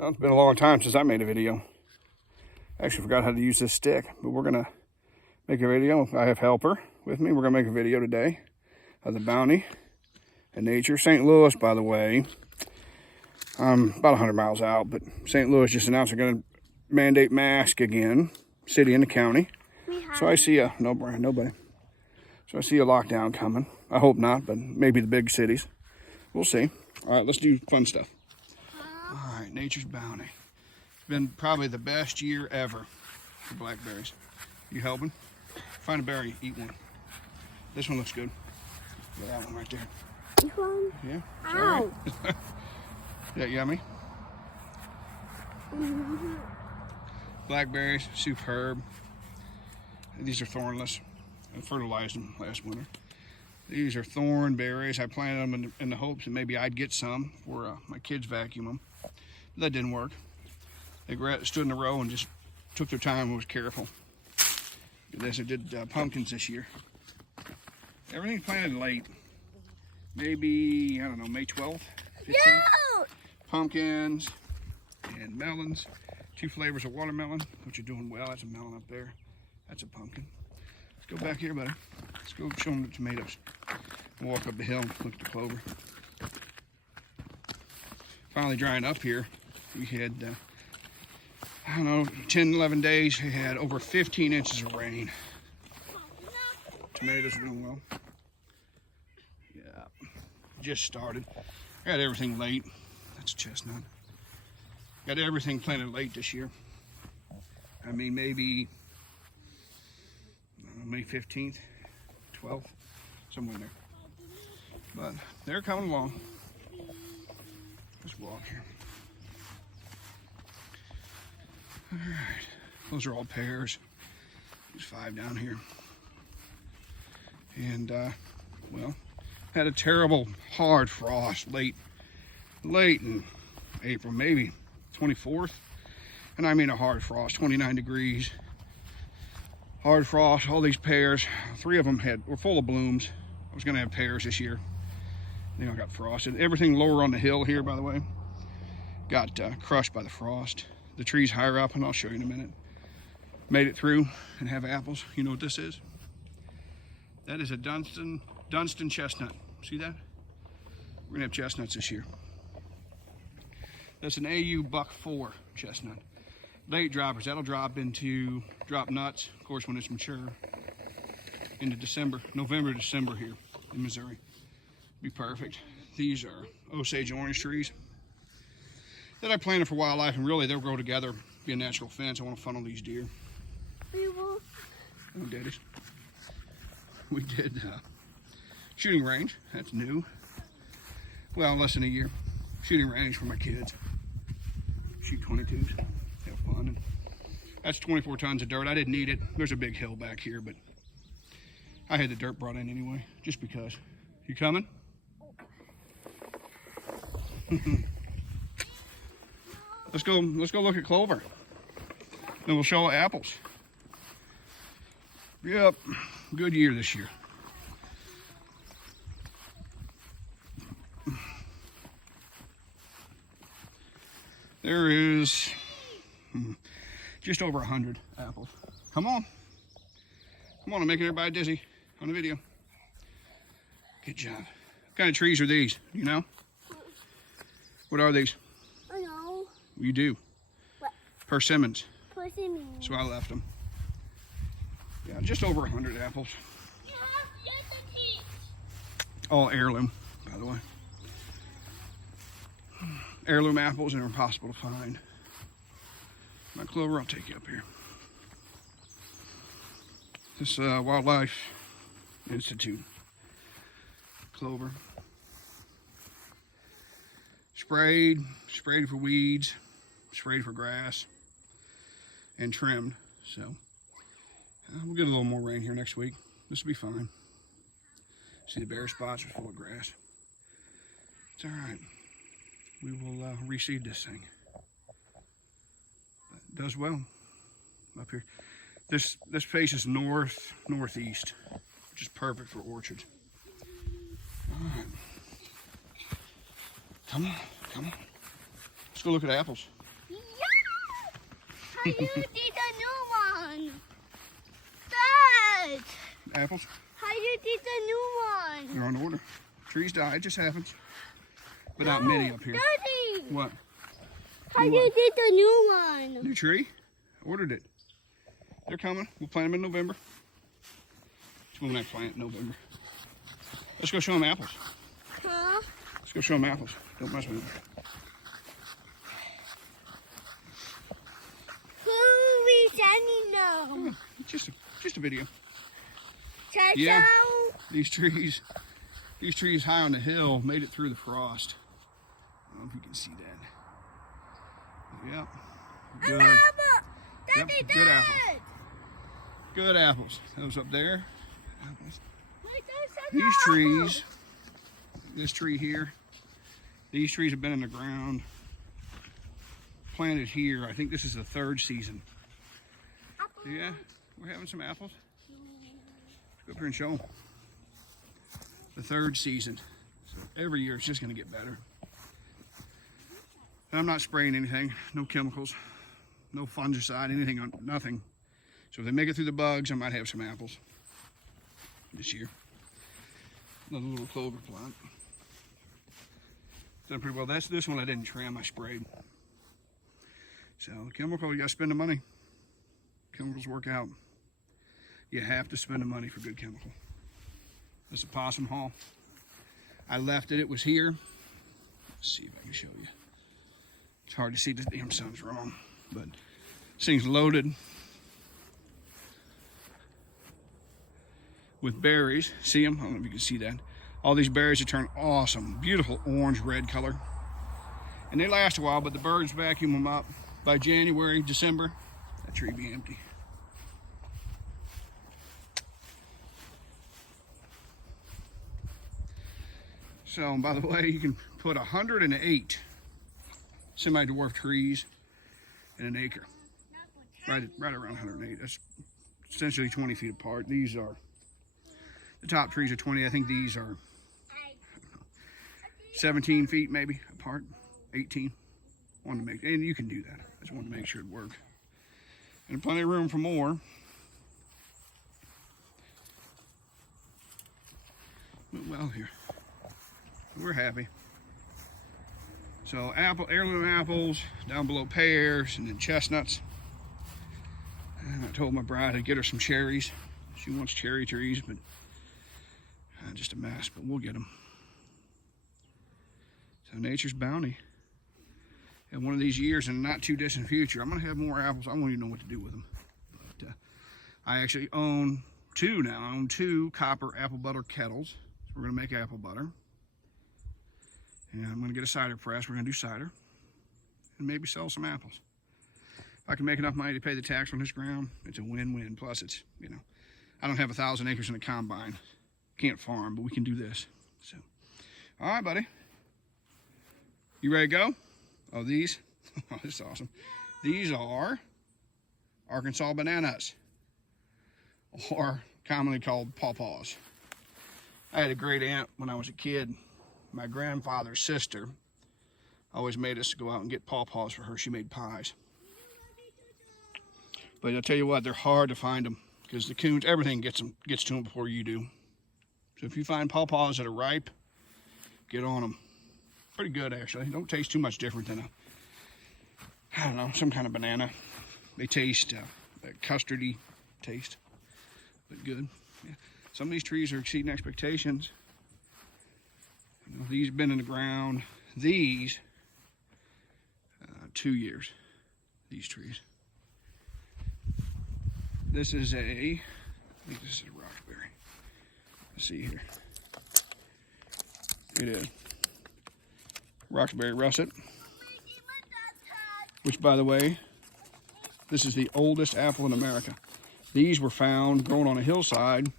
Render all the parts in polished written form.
Well, it's been a long time since I made a video. I actually forgot how to use this stick, but we're gonna make a video. I have Helper with me. We're gonna make a video today of the bounty in nature. St. Louis, by the way, about 100 miles out, but St. Louis just announced they're gonna mandate mask again, city and the county. So I see a, no Brian, nobody. So I see a lockdown coming. I hope not, but maybe the big cities. We'll see. All right, let's do fun stuff. All right, Nature's Bounty. It's been probably the best year ever for blackberries. You helping? Find a berry, eat one. This one looks good. Yeah, that one right there. This one? Yeah. Ow. Right. Yeah, yummy. Blackberries, superb. These are thornless. I fertilized them last winter. These are thorn berries. I planted them in the hopes that maybe I'd get some for my kids vacuum them. But that didn't work. They stood in a row and just took their time and was careful. Look at this, I did pumpkins this year. Everything planted late. Maybe, I don't know, May 12th, 15th. No! Pumpkins and melons. 2 flavors of watermelon, which are doing well. That's a melon up there. That's a pumpkin. Let's go back here, buddy. Let's go show them the tomatoes. Walk up the hill and look at the clover. Finally drying up here. We had, I don't know, 10, 11 days. We had over 15 inches of rain. Tomatoes are doing well. Yeah, just started. Got everything late. That's a chestnut. Got everything planted late this year. I mean, maybe May 15th, 12th, somewhere in there. But they're coming along. Let's walk here. All right, those are all pears. There's 5 down here. And, well, had a terrible hard frost late in April, maybe 24th. And I mean a hard frost, 29 degrees. Hard frost, all these pears. 3 of them were full of blooms. I was gonna have pears this year. Then I got frosted. Everything lower on the hill here, by the way, got crushed by the frost. The trees higher up, and I'll show you in a minute, made it through and have apples. You know what this is? That is a Dunston chestnut. See that? We're gonna have chestnuts this year. That's an AU Buck 4 chestnut. Late droppers, that'll drop nuts, of course, when it's mature, into December, November, December here in Missouri. Be perfect. These are Osage orange trees that I planted for wildlife, and really they'll grow together, be a natural fence. I want to funnel these deer. Oh, daddies. We did shooting range. That's new. Well, less than a year. Shooting range for my kids. Shoot 22s. Have fun. And that's 24 tons of dirt. I didn't need it. There's a big hill back here, but I had the dirt brought in anyway, just because. You coming? Let's go look at clover. Then we'll show apples. Yep, good year this year. There is just over 100 apples. Come on. Come on, I'm making everybody dizzy on the video. Good job. What kind of trees are these? You know? What are these? I know. You do. What? Persimmons. Persimmons. So I left them. Yeah, just over 100 apples. You have just a piece. All heirloom, by the way. Heirloom apples are impossible to find. My clover, I'll take you up here. This Wildlife Institute clover. Sprayed for weeds, sprayed for grass, and trimmed. So we'll get a little more rain here next week. This will be fine. See, the bare spots are full of grass. It's all right. We will reseed this thing. It does well up here. This faces northeast, which is perfect for orchards. All right. Come on. Let's go look at apples. How you did the new one? Dad! Apples, How you did the new one? they're on order. Trees die, it just happens. But not many up here. Daddy! What? How you did the new one? New tree? Ordered it. They're coming. We'll plant them in November. It's when I plant in November. Let's go show them apples. Huh? Let's go show them apples. Don't mess with them. Who we sending them? Just a video. Cha-chow? Yeah. These trees high on the hill made it through the frost. I don't know if you can see that. Yep. Good. Apple! Daddy, Yep, Dad! good apples. Good apples. Those up there. Wait, those are These the trees, this tree here, these trees have been in the ground, planted here. I think this is the third season. apples. Yeah, we're having some apples. Let's go up here and show them. The third season. So every year it's just going to get better. And I'm not spraying anything, no chemicals, no fungicide, anything, nothing. So if they make it through the bugs, I might have some apples this year. Another little clover plant. Done pretty well. That's this one I didn't trim, I sprayed. So chemical, you gotta spend the money. Chemicals work out. You have to spend the money for good chemical. This is a possum haul. I left it, it was here. Let's see if I can show you. It's hard to see, the damn sun's wrong, but this thing's loaded with berries. See them? I don't know if you can see that. All these berries have turned awesome, beautiful orange-red color. And they last a while, but the birds vacuum them up. By January, December, that tree be empty. So, by the way, you can put 108 semi-dwarf trees in an acre. Right around 108. That's essentially 20 feet apart. These are, the top trees are 20. I think these are 17 feet maybe apart, 18. Wanted to make, and you can do that. I just wanted to make sure it worked. And plenty of room for more. Went well here. We're happy. So heirloom apples, down below pears, and then chestnuts. And I told my bride I'd get her some cherries. She wants cherry trees, but just a mess, but we'll get them. So nature's bounty. And one of these years in the not too distant future, I'm gonna have more apples. I won't even know what to do with them. But I actually own two now. I own two copper apple butter kettles. So we're gonna make apple butter. And I'm gonna get a cider press. We're gonna do cider and maybe sell some apples. If I can make enough money to pay the tax on this ground, it's a win-win. Plus it's, you know, I don't have 1,000 acres in a combine. Can't farm, but we can do this. So, all right, buddy. You ready to go? Oh, these? Oh, this is awesome. These are Arkansas bananas, or commonly called pawpaws. I had a great aunt when I was a kid. My grandfather's sister always made us go out and get pawpaws for her. She made pies. But I'll tell you what, they're hard to find them because the coons, everything gets to them before you do. So if you find pawpaws that are ripe, get on them. Pretty good, actually. Don't taste too much different than I don't know, some kind of banana. They taste that custardy taste, but good. Yeah. Some of these trees are exceeding expectations. You know, these have been in the ground. These, 2 years, these trees. This is I think this is a rockberry. Let's see here. It is. Roxbury russet, which, by the way, this is the oldest apple in America. These were found growing on a hillside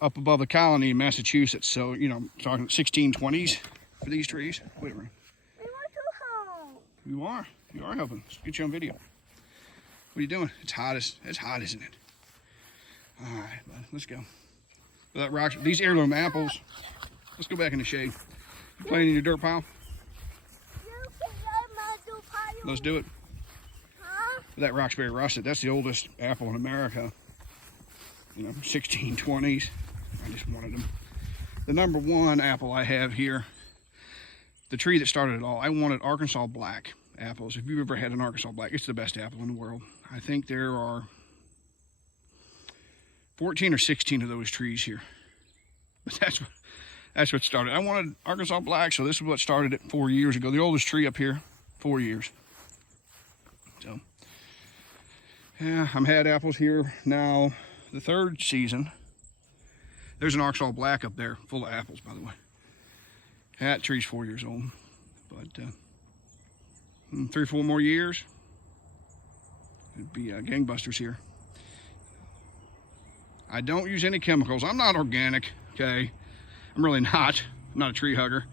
up above the colony in Massachusetts. So, you know, talking 1620s for these trees. Wait a minute. I want to help. You are helping. Let's get you on video. What are you doing? It's hot, isn't it? All right, bud, let's go. That rocks. These heirloom apples. Let's go back in the shade. You playing in your dirt pile? You can let my do pile. Let's do it. Huh? That Roxbury Russet, that's the oldest apple in America. You know, 1620s. I just wanted them. The number one apple I have here, the tree that started it all, I wanted Arkansas Black apples. If you've ever had an Arkansas Black, it's the best apple in the world. I think there are 14 or 16 of those trees here. But that's what started. I wanted Arkansas Black, so this is what started it 4 years ago. The oldest tree up here, 4 years. So, yeah, I'm had apples here now the third season. There's an Arkansas Black up there, full of apples, by the way. That tree's 4 years old. But 3 or 4 more years, it'd be gangbusters here. I don't use any chemicals. I'm not organic, okay? I'm really not. I'm not a tree hugger.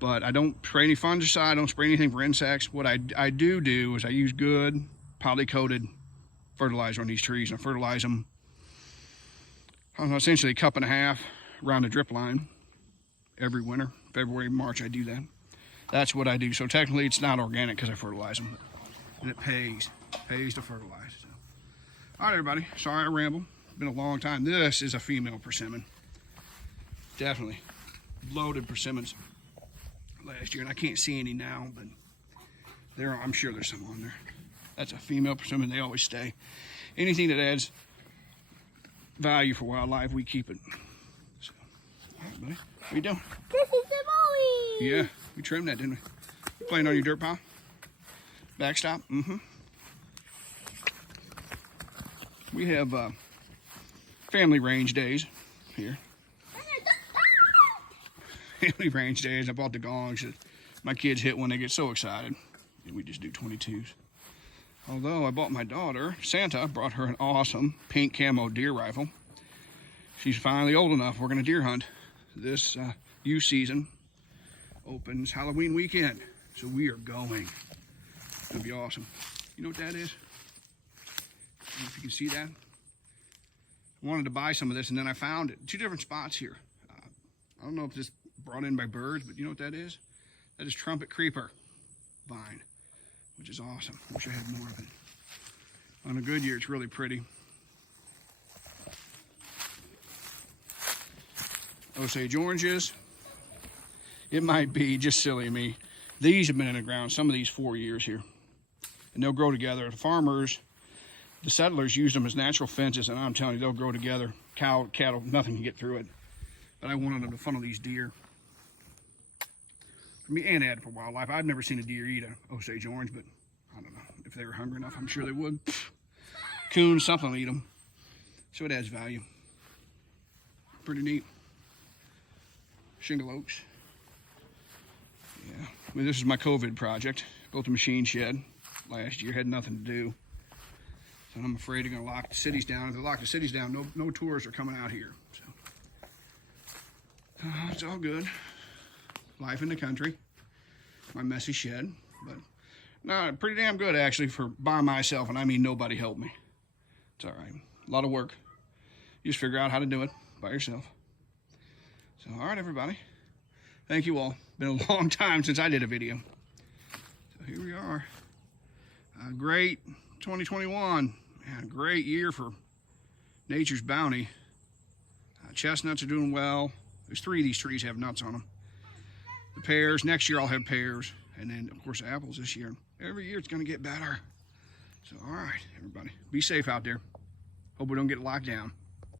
But I don't spray any fungicide. I don't spray anything for insects. What I do is I use good poly-coated fertilizer on these trees. I fertilize them, I don't know, essentially a cup and a half around the drip line every winter. February, March, I do that. That's what I do. So technically it's not organic because I fertilize them. And it pays to fertilize. So. All right, everybody. Sorry I ramble. It's been a long time. This is a female persimmon. Definitely loaded persimmons last year. And I can't see any now, but I'm sure there's some on there. That's a female persimmon. They always stay. Anything that adds value for wildlife, we keep it. So, all right, buddy. What are you doing? This is the boy. Yeah, we trimmed that, didn't we? Playing on your dirt pile? Backstop? Mm-hmm. We have family range days here. Family range days. I bought the gongs that my kids hit when they get so excited. And we just do 22s. Although I bought my daughter, Santa, brought her an awesome pink camo deer rifle. She's finally old enough. We're going to deer hunt. This youth season opens Halloween weekend. So we are going. It's going to be awesome. You know what that is? I don't know if you can see that. I wanted to buy some of this, and then I found it. 2 different spots here. I don't know if this brought in by birds, but you know what that is? That is trumpet creeper vine, which is awesome. Wish I had more of it. On a good year, it's really pretty. Osage oranges. It might be just silly of me. These have been in the ground, some of these 4 years here. And they'll grow together. The farmers, the settlers used them as natural fences, and I'm telling you, they'll grow together. Cow, cattle, nothing can get through it. But I wanted them to funnel these deer. For me, and add for wildlife. I've never seen a deer eat a Osage orange, but I don't know. If they were hungry enough, I'm sure they would. Coons, something will eat them. So it adds value. Pretty neat. Shingle oaks. Yeah. I mean, this is my COVID project. Built a machine shed last year. Had nothing to do. So I'm afraid they're going to lock the cities down. If they lock the cities down, no tourists are coming out here. So it's all good. Life in the country. My messy shed. But no, pretty damn good actually for by myself. And I mean nobody helped me. It's all right. A lot of work. You just figure out how to do it by yourself. So, all right, everybody. Thank you all. Been a long time since I did a video. So here we are. Great 2021. Man, great year for Nature's Bounty. Chestnuts are doing well. There's 3 of these trees have nuts on them. The pears, next year I'll have pears. And then, of course, apples this year. Every year it's going to get better. So, all right, everybody. Be safe out there. Hope we don't get locked down.